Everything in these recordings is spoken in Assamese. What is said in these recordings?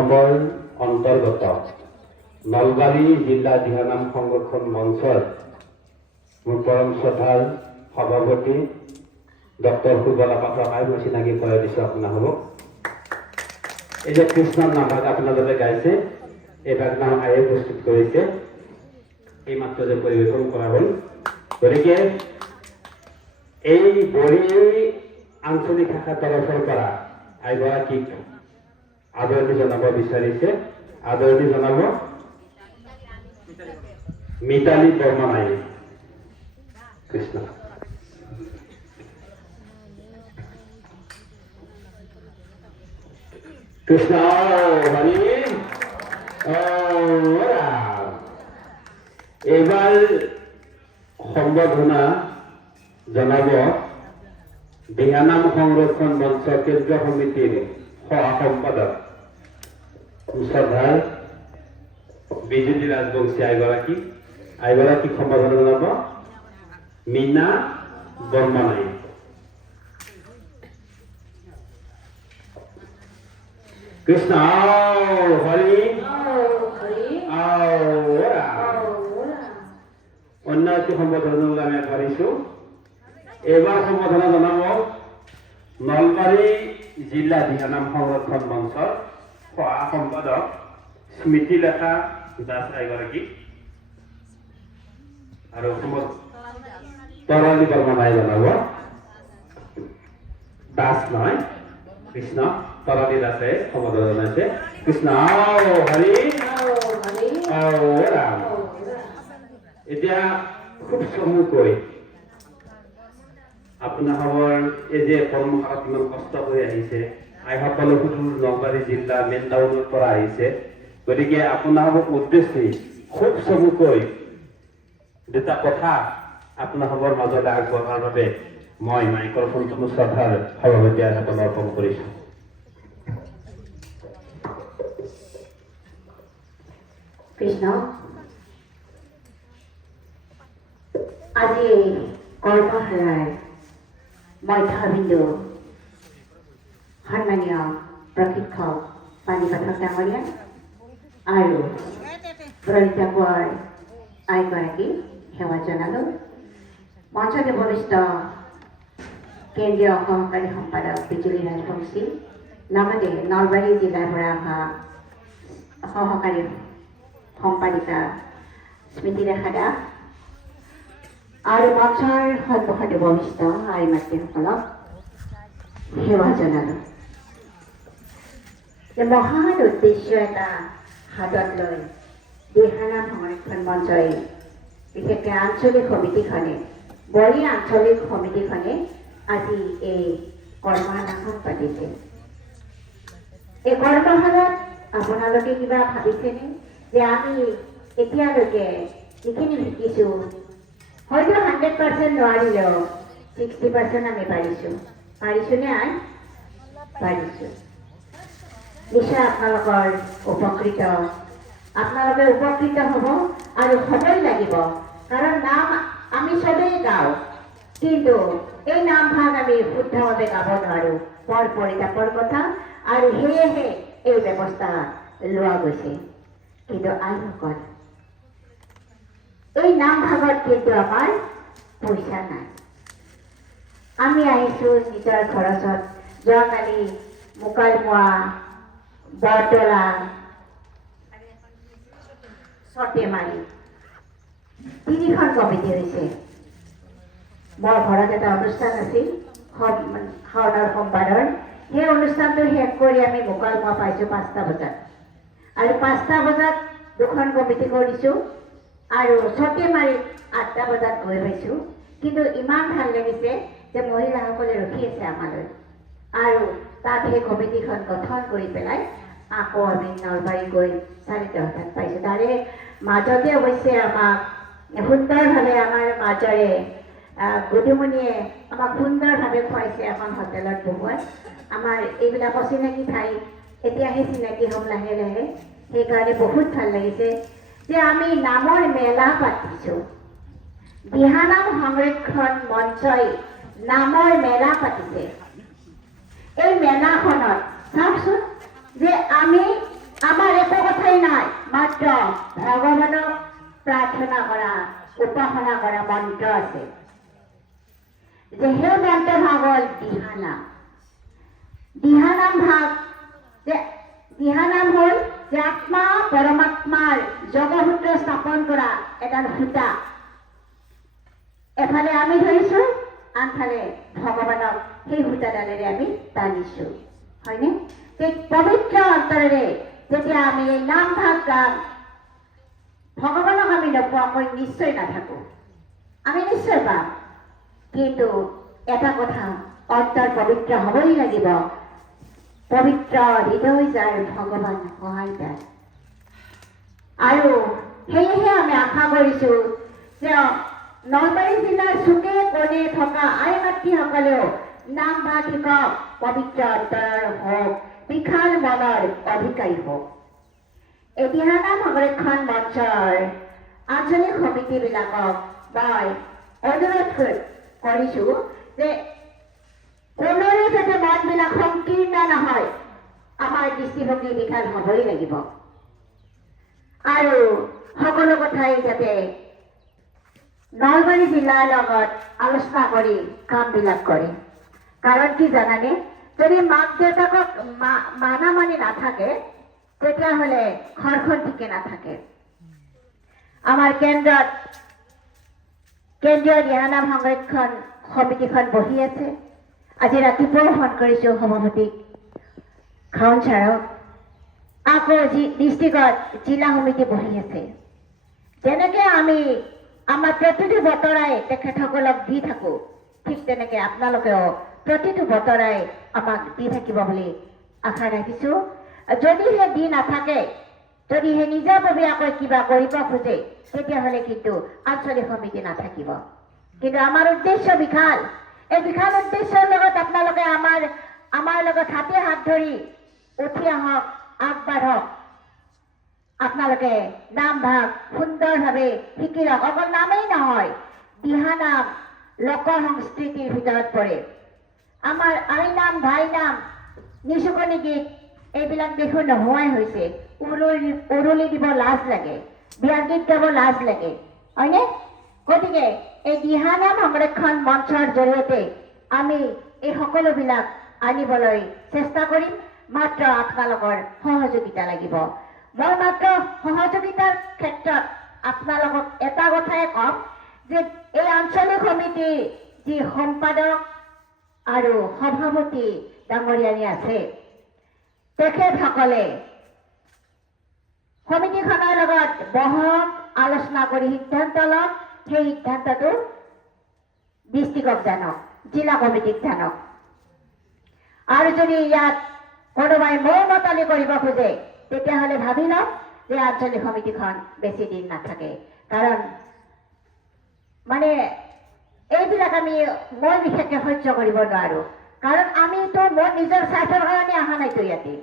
অসমৰ অন্তৰ্গত নলবাৰী জিলা দিহানাম সংৰক্ষণ মঞ্চৰ মোৰ পৰম শ্ৰদ্ধাৰ সভাপতি ডক্টৰ সুবলা পাঠক মই চিনাকি কৰাই দিছোঁ আপোনাৰ হ'ব। এই যে কৃষ্ণৰ নামভাগ আপোনালোকে গাইছে, এই ভাগ নাম আয়ে প্ৰস্তুত কৰিছে, এই মাত্ৰ যে পৰিৱেশন কৰা হ'ল। গতিকে এই বড়ি আঞ্চলিক শাখাৰ তৰফৰ পৰা আইগৰাকীক আদৰণি জনাব বিচাৰিছে। আদৰণি জনাব মিতালী বৰ্মনাই। কৃষ্ণ কৃষ্ণ হৰি এইবাৰ সম্বৰ্ধনা জনাব দিহানাম সংৰক্ষণ মঞ্চ কেন্দ্ৰীয় সমিতিৰ সহ সম্পাদক শ্ৰদ্ধাৰ বিজুলী ৰাজবংশী আইগৰাকীক সম্বৰ্ধনা জনাব মীনা বৰ্মনাই। কৃষ্ণ হৰি অন্য এটি সম্বৰ্ধনা আমি আগবাঢ়িছোঁ। এইবাৰ সম্বৰ্ধনা জনাব নলবাৰী জিলা দিহানাম সংৰক্ষণ মঞ্চৰ সহ সম্পাদক স্মৃতিলেখা দাস এগৰাকী আৰু তৰালী বৰ্মনাই জনাব। দাস নহয়, কৃষ্ণ তৰালী দাসে সম্বৰ্ধনা জনাইছে। কৃষ্ণ হৰি ৰাম। এতিয়া খুব চমুকৈ আপোনালোকৰ এই যে কৰ্মশালাত ইমান কষ্ট হৈ আহিছে, আইসকলে সুদূৰ নলবাৰী জিলা মেইন টাউনৰ পৰা আহিছে। গতিকে আপোনালোকক উদ্দেশ্যে খুব চমুকৈ দুটা কথা আপোনালোকৰ মাজলৈ আগবঢ়াৰ বাবে মই মাইক্ৰফোনটো মোৰ শ্ৰদ্ধাৰ সভাপতি আইসকলক অৰ্পণ কৰিছোঁ। কৃষ্ণ আজি কৰ্মশালাৰ মধ্যবিন্দু সন্মানীয় প্ৰশিক্ষক পানী পাঠক ডাঙৰীয়া আৰু প্ৰণীতা কোঁৱৰ আইগৰাকী সেৱা জনালোঁ। মঞ্চতে বৰিষ্ঠ কেন্দ্ৰীয় সহকাৰী সম্পাদক বিজুলী ৰাজবংশী, লগতে নলবাৰী জিলাৰ পৰা অহা সহকাৰী সম্পাদিকা স্মৃতিলেখা দাস আৰু মঞ্চৰ সন্মুখতে বৰিষ্ঠ আই মাতৃসকলক সেৱা জনালোঁ। মহান উদ্দেশ্য এটা হাতত লৈ দিহানাম সংৰক্ষণ মঞ্চই বিশেষকৈ আঞ্চলিক সমিতিখনে বড়ি আঞ্চলিক সমিতিখনে আজি এই কৰ্মশালাখন পাতিছে। এই কৰ্মশালাত আপোনালোকে কিবা ভাবিছেনে যে আমি এতিয়ালৈকে যিখিনি শিকিছোঁ হয়তো 100% নোৱাৰিলেও 60% আমি পাৰিছোঁনে আই? পাৰিছোঁ। নিশ্চয় আপোনালোকে উপকৃত হ'ব আৰু হ'বই লাগিব। কাৰণ নাম আমি চবেই গাওঁ, কিন্তু এই নামভাগ আমি শুদ্ধভাৱে গাব নোৱাৰোঁ, বৰ পৰিতাপৰ কথা। আৰু সেয়েহে এই ব্যৱস্থা লোৱা গৈছে। কিন্তু আইসকল, এই নামভাগত কিন্তু আমাৰ পইচা নাই। আমি আহিছোঁ নিজৰ খৰচত। যোৱাকালি মোকালমোৱা, বৰতলা, চটেমাৰী 3খন কমিটি হৈছে। মোৰ ঘৰত এটা অনুষ্ঠান আছিল শাওনৰ সম্পাদৰ। সেই অনুষ্ঠানটো শেষ কৰি আমি মোকালমোৱা পাইছোঁ 5টা বজাত, আৰু 5টা বজাত 2খন কমিটি কৰিছোঁ, আৰু চটেমাৰীত 8টা বজাত গৈ পাইছোঁ। কিন্তু ইমান ভাল লাগিছে যে মহিলাসকলে ৰখি আছে আমালৈ, আৰু তাত সেই কমিটিখন গঠন কৰি পেলাই আকৌ আমি নলবাৰী গৈ 4টা বজাত পাইছোঁ। তাৰে মাজতে অৱশ্যে আমাক সুন্দৰভাৱে আমাৰ মাজৰে গধুমণিয়ে আমাক সুন্দৰভাৱে খুৱাইছে এখন হোটেলত বহুৱাই। আমাৰ এইবিলাক অচিনাকি ঠাই এতিয়াহে চিনাকি হ'ম লাহে লাহে। সেইকাৰণে বহুত ভাল লাগিছে যে আমি নামৰ মেলা পাতিছোঁ। দিহানাম সংৰক্ষণ মঞ্চই নামৰ মেলা পাতিছে। এই মেলাখনত চাওকচোন যে আমি মাত্ৰ ভগৱানক প্ৰাৰ্থনা কৰা উপাসনা কৰা মন্ত্ৰ আছে যে সেই মন্ত্ৰ ভাগ হ'ল দিহানাম। দিহানাম ভাগ যে দিহানাম হ'ল যে আত্মা পৰমাত্মাৰ যোগসূত্ৰ স্থাপন কৰা এডাল সূতা। এফালে আমি ধৰিছো, আনফালে ভগৱানক সেই সূতাডালেৰে আমি টানিছো, হয়নে? সেই পবিত্ৰ অন্তৰেৰে যেতিয়া আমি এই নাম ভাগ গাম, ভগৱানক আমি নোপোৱাকৈ নিশ্চয় নাথাকো, আমি নিশ্চয় পাম। কিন্তু এটা কথা, অন্তৰ পবিত্ৰ হ'বই লাগিব। পবিত্ৰ হৃদয় যাৰ ভগৱান সহায় পায়। আৰু সেয়েহে আমি আশা কৰিছো যে নলবাৰী জিলাৰ চুকে কোণে থকা আই মাতৃসকলেও নাম ভাগ শিকক, পবিত্ৰ অন্তৰৰ হওক, বিশাল মনৰ অধিকাৰী হওক। এই দিহানাম সংৰক্ষণ মঞ্চৰ আঞ্চলিক সমিতিবিলাকক মই অনুৰোধ কৰিছো যে কোনোৰে যাতে মনবিলাক সংকীৰ্ণ নহয়, আমাৰ দৃষ্টিভংগী বিশাল হ'বই লাগিব। আৰু সকলো কথাই যাতে নলবাৰী জিলাৰ লগত আলোচনা কৰি কামবিলাক কৰে। কাৰণ কি জানানে, যদি মাক দেউতাকক মানা মানি নাথাকে, তেতিয়াহ'লে ঘৰখন ঠিকে নাথাকে। আমাৰ কেন্দ্ৰীয় দিহানাম সংৰক্ষণ সমিতিখন বহি আছে। আজি ৰাতিপুৱাও ফোন কৰিছোঁ সভাপতিক, খাউন ছাৰক। আকৌ ডিষ্ট্ৰিক্টত জিলা সমিতি বহি আছে। যেনেকৈ আমি আমাৰ প্ৰতিটো বতৰাই তেখেতসকলক দি থাকোঁ, ঠিক তেনেকৈ আপোনালোকেও প্ৰতিটো বতৰাই আমাক দি থাকিব বুলি আশা ৰাখিছোঁ। যদিহে দি নাথাকে, যদিহে নিজাববীয়াকৈ কিবা কৰিব খোজে, তেতিয়াহ'লে কিন্তু আঞ্চলিক সমিতি নাথাকিব। কিন্তু আমাৰ উদ্দেশ্য বিশাল। এই বিশাল উদ্দেশ্যৰ লগত আপোনালোকে আমাৰ লগত হাতে হাত ধৰি উঠি আহক, আগবাঢ়ক। আপোনালোকে নাম ভাগ সুন্দৰভাৱে শিকি লওক। অকল নামেই নহয়, দিহানাম লোক সংস্কৃতিৰ ভিতৰত পৰে। আমাৰ আই নাম, ভাই নাম, নিচুকনি গীত এইবিলাক দেখোন নোহোৱাই হৈছে। উৰুলি দিব লাজ লাগে, বিয়াৰ গীত গাব লাজ লাগে, হয়নে? গতিকে এই দিহানাম সংৰক্ষণ মঞ্চৰ জৰিয়তে আমি এই সকলোবিলাক আনিবলৈ চেষ্টা কৰিম। মাত্ৰ আপোনালোকৰ সহযোগিতা লাগিব। মই মাত্ৰ সহযোগিতাৰ ক্ষেত্ৰত আপোনালোকক এটা কথাই ক'ম যে এই আঞ্চলিক সমিতিৰ যি সম্পাদক আৰু সভাপতি ডাঙৰীয়ানী আছে, তেখেতসকলে সমিতিখনৰ লগত বহক, আলোচনা কৰি সিদ্ধান্ত লওক। সেই সিদ্ধান্তটো ডিষ্ট্ৰিক্টক জানক, জিলা কমিটিক জানক। আৰু যদি ইয়াত কোনোবাই মই মতালি কৰিব খোজে, তেতিয়াহ'লে ভাবি লওক যে আঞ্চলিক সমিতিখন বেছি দিন নাথাকে। কাৰণ মানে এইবিলাক মই বিশেষকৈ সহ্য কৰিব নোৱাৰোঁ। কাৰণ আমিতো মই নিজৰ স্বাৰ্থৰ কাৰণে অহা নাইতো ইয়াতে,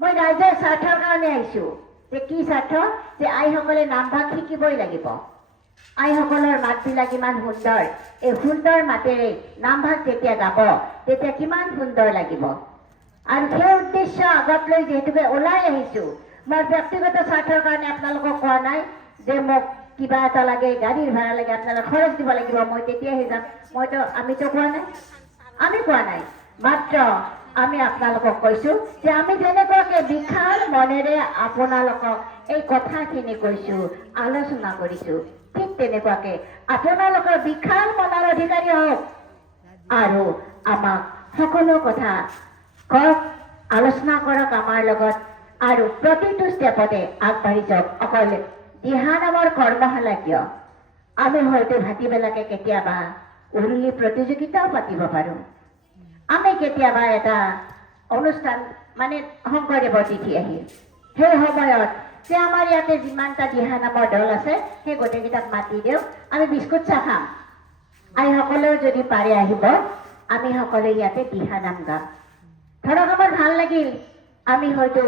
মই ৰাইজৰ স্বাৰ্থৰ কাৰণে আহিছোঁ। যে কি স্বাৰ্থ? যে আইসকলে নাম ভাগ শিকিবই লাগিব। আইসকলৰ মাতবিলাক ইমান সুন্দৰ, এই সুন্দৰ মাতেৰে নাম ভাগ যেতিয়া গাব, তেতিয়া কিমান সুন্দৰ লাগিব। আৰু সেই উদ্দেশ্য আগত লৈ যিহেতুকে ওলাই আহিছোঁ, মই ব্যক্তিগত স্বাৰ্থৰ কাৰণে আপোনালোকক কোৱা নাই যে মোক কিবা এটা লাগে, গাড়ীৰ ভাড়া লাগে, আপোনালোকে খৰচ দিব লাগিব, মই তেতিয়াহে যাম। আমিতো কোৱা নাই। মাত্ৰ আমি আপোনালোকক কৈছোঁ যে আমি যেনেকুৱাকৈ বিশাল মনেৰে আপোনালোকক এই কথাখিনি কৈছোঁ, আলোচনা কৰিছোঁ, ঠিক তেনেকুৱাকৈ আপোনালোকৰ বিশাল মনৰ অধিকাৰী হওক আৰু আমাক সকলো কথা কওক, আলোচনা কৰক আমাৰ লগত। আৰু প্ৰতিটো ষ্টেপতে আগবাঢ়ি যাওক। অকল দিহানামৰ কৰ্মশালা কিয়, আমি হয়তো ভাটিবেলাকে কেতিয়াবা উৰুলি প্ৰতিযোগিতাও পাতিব পাৰোঁ। আমি কেতিয়াবা এটা অনুষ্ঠান মানে শংকৰদেৱৰ তিথি আহিল, সেই সময়ত যে আমাৰ ইয়াতে যিমানটা দিহানামৰ দল আছে, সেই গোটেইকেইটাক মাতি দিওঁ, আমি বিস্কুট চাহ খাম। আইসকলেও যদি পাৰে আহিব, আমি সকলোৱে ইয়াতে দিহানাম গাম। ধৰক আমাৰ ভাল লাগিল, আমি হয়তো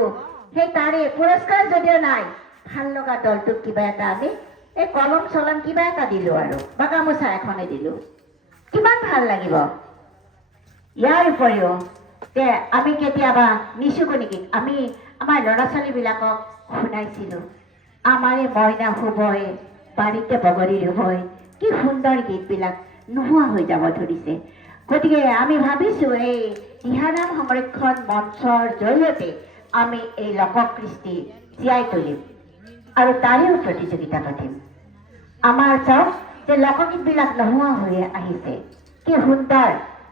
সেই তাৰে পুৰস্কাৰ যদিও নাই, ভাল লগা দলটোক কিবা এটা আমি এই কলম চলম কিবা এটা দিলোঁ আৰু বা গামোচা এখনে দিলোঁ, কিমান ভাল লাগিব। ইয়াৰ উপৰিও আমি কেতিয়াবা নিচুকনি গীত আমি আমাৰ ল'ৰা ছোৱালীবিলাকক শুনাইছিলোঁ। আমাৰে মইনা শুবই বাৰীতে বগৰী ৰুবই কি সুন্দৰ গীতবিলাক নোহোৱা হৈ যাব ধৰিছে। গতিকে আমি ভাবিছোঁ এই দিহানাম সংৰক্ষণ মঞ্চৰ জৰিয়তে আমি এই লোককৃষ্টি জীয়াই তুলিম আৰু তাৰেও প্ৰতিযোগিতা পাতিম। আমাৰ চাওক যে লোকগীতবিলাক নোহোৱা হৈ আহিছে। কি সুন্দৰ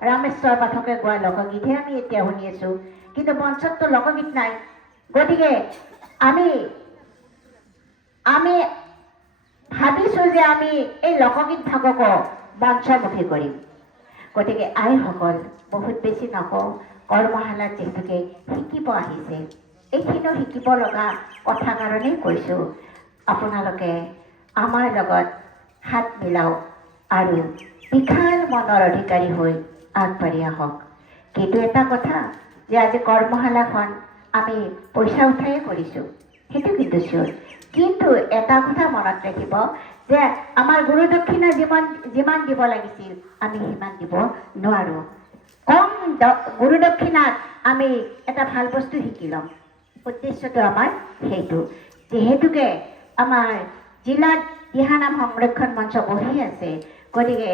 ৰামেশ্বৰ পাঠকে গোৱা লোকগীতহে আমি এতিয়া শুনি আছোঁ, কিন্তু মঞ্চততো লোকগীত নাই। গতিকে আমি ভাবিছোঁ যে আমি এই লোকগীত ভাগকো মঞ্চমুখী কৰিম। গতিকে আইসকল বহুত বেছি নকওঁ, কৰ্মশালাত যিহেতুকে শিকিব আহিছে, এইখিনিও শিকিব লগা কথা কাৰণেই কৈছোঁ। আপোনালোকে আমাৰ লগত হাত মিলাওক আৰু বিশাল মনৰ অধিকাৰী হৈ আগবাঢ়ি আহক। কিন্তু এটা কথা যে আজি কৰ্মশালাখন আমি পইচা উঠায়ে কৰিছোঁ, সেইটো কিন্তু চিয়ৰ। কিন্তু এটা কথা মনত ৰাখিব যে আমাৰ গুৰু দক্ষিণা যিমান দিব লাগিছিল আমি সিমান দিব নোৱাৰোঁ। কম গুৰু দক্ষিণাত আমি এটা ভাল বস্তু শিকি ল'ম, উদ্দেশ্যটো আমাৰ সেইটো। যিহেতুকে আমাৰ জিলাত দিহানাম সংৰক্ষণ মঞ্চ বহি আছে, গতিকে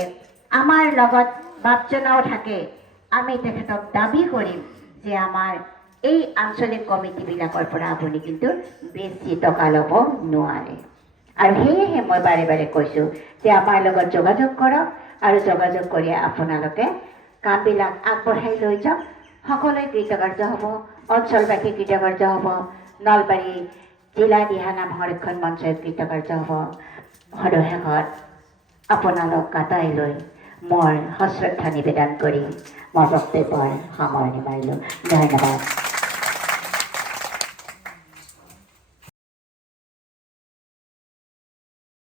আমাৰ লগত বাপজনাও থাকে। আমি তেখেতক দাবী কৰিম যে আমাৰ এই আঞ্চলিক কমিটিবিলাকৰ পৰা আপুনি কিন্তু বেছি টকা ল'ব নোৱাৰে। আৰু সেয়েহে মই বাৰে বাৰে কৈছোঁ যে আমাৰ লগত যোগাযোগ কৰক আৰু যোগাযোগ কৰি আপোনালোকে কামবিলাক আগবঢ়াই লৈ যাওক। সকলোৱে কৃতকাৰ্য হ'ব, অঞ্চলবাসী কৃতকাৰ্য হ'ব, নলবাৰী জিলা দিহানাম সংৰক্ষণ মঞ্চই কৃতকাৰ্য হ'ব। সদশেষত আপোনালোক আটাইলৈ মই সশ্ৰদ্ধা নিবেদন কৰি মই বক্তব্যৰ সামৰণি মাৰিলোঁ। ধন্যবাদ।